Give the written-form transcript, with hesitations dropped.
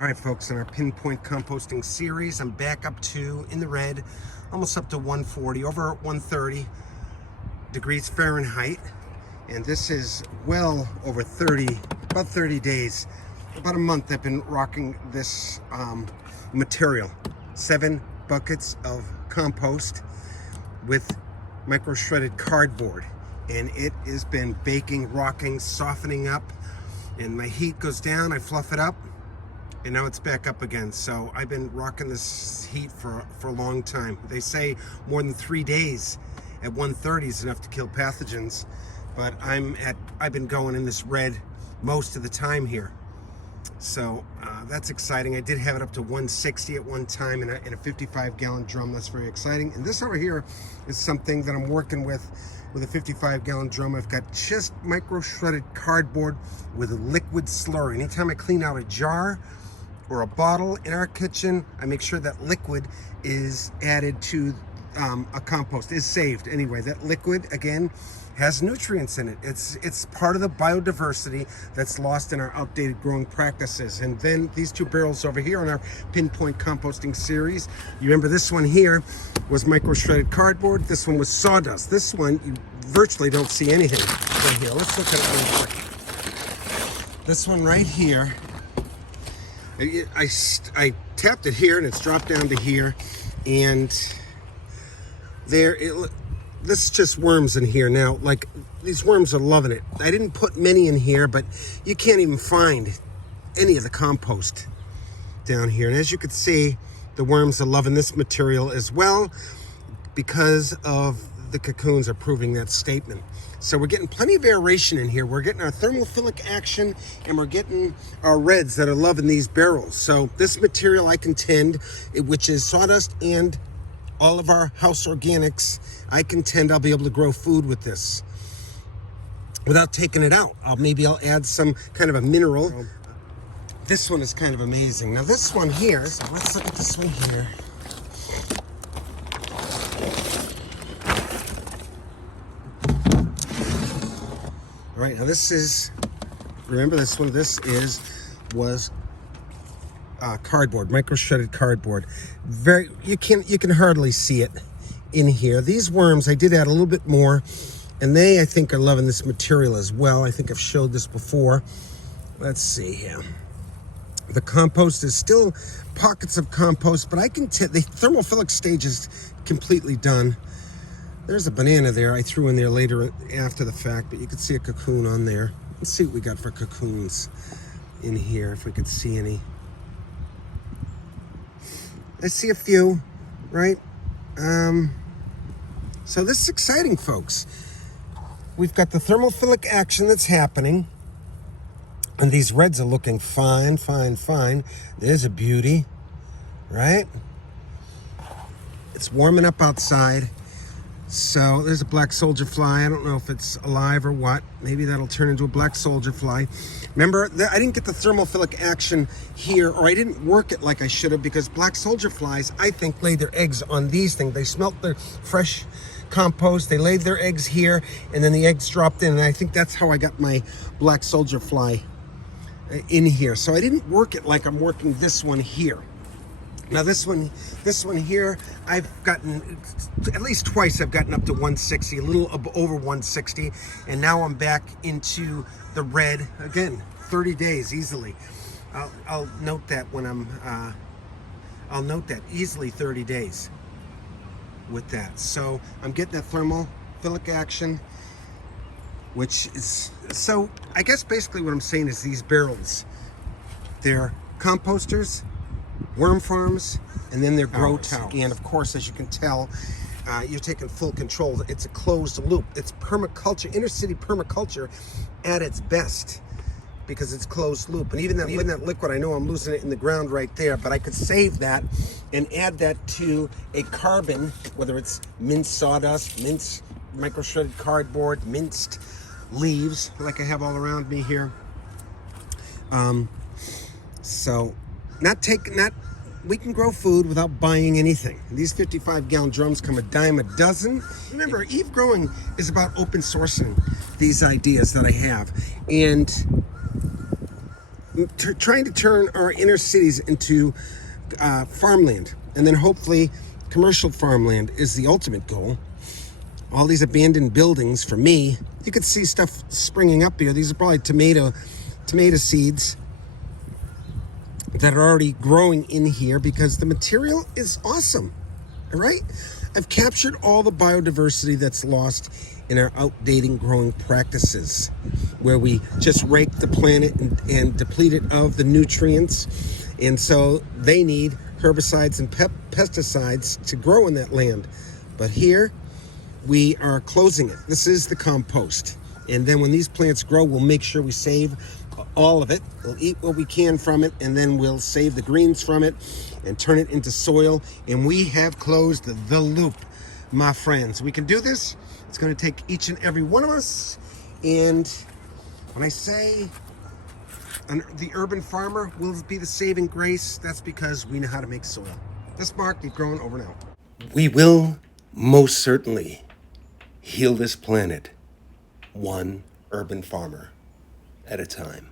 All right, folks, in our Pinpoint Composting series, I'm back up to, in the red, almost up to 140, over 130 degrees Fahrenheit. And this is well over 30, about 30 days, about a month I've been rocking this material. 7 buckets of compost with micro shredded cardboard. And it has been baking, rocking, softening up. And my heat goes down, I fluff it up. And now it's back up again. So I've been rocking this heat for a long time. They say more than 3 days at 130 is enough to kill pathogens, but I've been going in this red most of the time here. So that's exciting. I did have it up to 160 at one time in a 55-gallon drum. That's very exciting. And this over here is something that I'm working with a 55-gallon drum. I've got just micro shredded cardboard with a liquid slurry. Anytime I clean out a jar or a bottle in our kitchen, I make sure that liquid is added to a compost, is saved. Anyway, that liquid, again, has nutrients in it. It's part of the biodiversity that's lost in our outdated growing practices. And then these 2 barrels over here on our Pinpoint Composting series, you remember this one here was micro shredded cardboard. This one was sawdust. This one, you virtually don't see anything right here. Let's look at it real quick. This one right here, I tapped it here and it's dropped down to here, and this is just worms in here now. Like, these worms are loving it. I didn't put many in here, but you can't even find any of the compost down here. And as you can see, the worms are loving this material as well because of the cocoons are proving that statement. So we're getting plenty of aeration in here. We're getting our thermophilic action, and we're getting our reds that are loving these barrels. So this material, I contend, which is sawdust and all of our house organics, I contend I'll be able to grow food with this without taking it out. Maybe I'll add some kind of a mineral. This one is kind of amazing. Now this one here, so let's look at this one here. All right, now this is, remember this one, was cardboard, micro shredded cardboard. You can hardly see it in here. These worms, I did add a little bit more, and they, I think, are loving this material as well. I think I've showed this before. Let's see here. The compost is still pockets of compost, but I can tell the thermophilic stage is completely done. There's a banana there I threw in there later after the fact, but you can see a cocoon on there. Let's see what we got for cocoons in here, if we could see any. I see a few, right? So this is exciting, folks. We've got the thermophilic action that's happening, and these reds are looking fine, fine, fine. There's a beauty, right? It's warming up outside. So there's a black soldier fly. I don't know if it's alive or what. Maybe that'll turn into a black soldier fly. Remember, I didn't get the thermophilic action here, or I didn't work it like I should have, because black soldier flies, I think, lay their eggs on these things. They smelt their fresh compost, they laid their eggs here, and then the eggs dropped in, and I think that's how I got my black soldier fly in here. So I didn't work it like I'm working this one here. Now this one here, I've gotten, at least twice I've gotten up to 160, a little over 160, and now I'm back into the red, again, 30 days easily. I'll note that when I'll note that, easily 30 days with that. So I'm getting that thermophilic action, which is, so I guess basically what I'm saying is these barrels, they're composters, worm farms, and then their grow towers. And of course, as you can tell, you're taking full control. It's a closed loop. It's permaculture, inner city permaculture at its best, because it's closed loop. And even that liquid, I know I'm losing it in the ground right there, but I could save that and add that to a carbon, whether it's minced sawdust, minced micro shredded cardboard, minced leaves, like I have all around me here. So we can grow food without buying anything. These 55-gallon drums come a dime a dozen. Remember, Eve Growing is about open sourcing these ideas that I have. And trying to turn our inner cities into farmland, and then hopefully commercial farmland is the ultimate goal. All these abandoned buildings, for me, you could see stuff springing up here. These are probably tomato seeds that are already growing in here because the material is awesome. All right, I've captured all the biodiversity that's lost in our outdated growing practices, where we just rake the planet and deplete it of the nutrients, and so they need herbicides and pesticides to grow in that land. But here we are closing it. This is the compost, and then when these plants grow, we'll make sure we save all of it. We'll eat what we can from it, and then we'll save the greens from it and turn it into soil, and we have closed the loop, my friends. We can do this. It's going to take each and every one of us, and when I say the urban farmer will be the saving grace, that's because we know how to make soil. This Mark, keep growing, over and out. We will most certainly heal this planet one urban farmer at a time.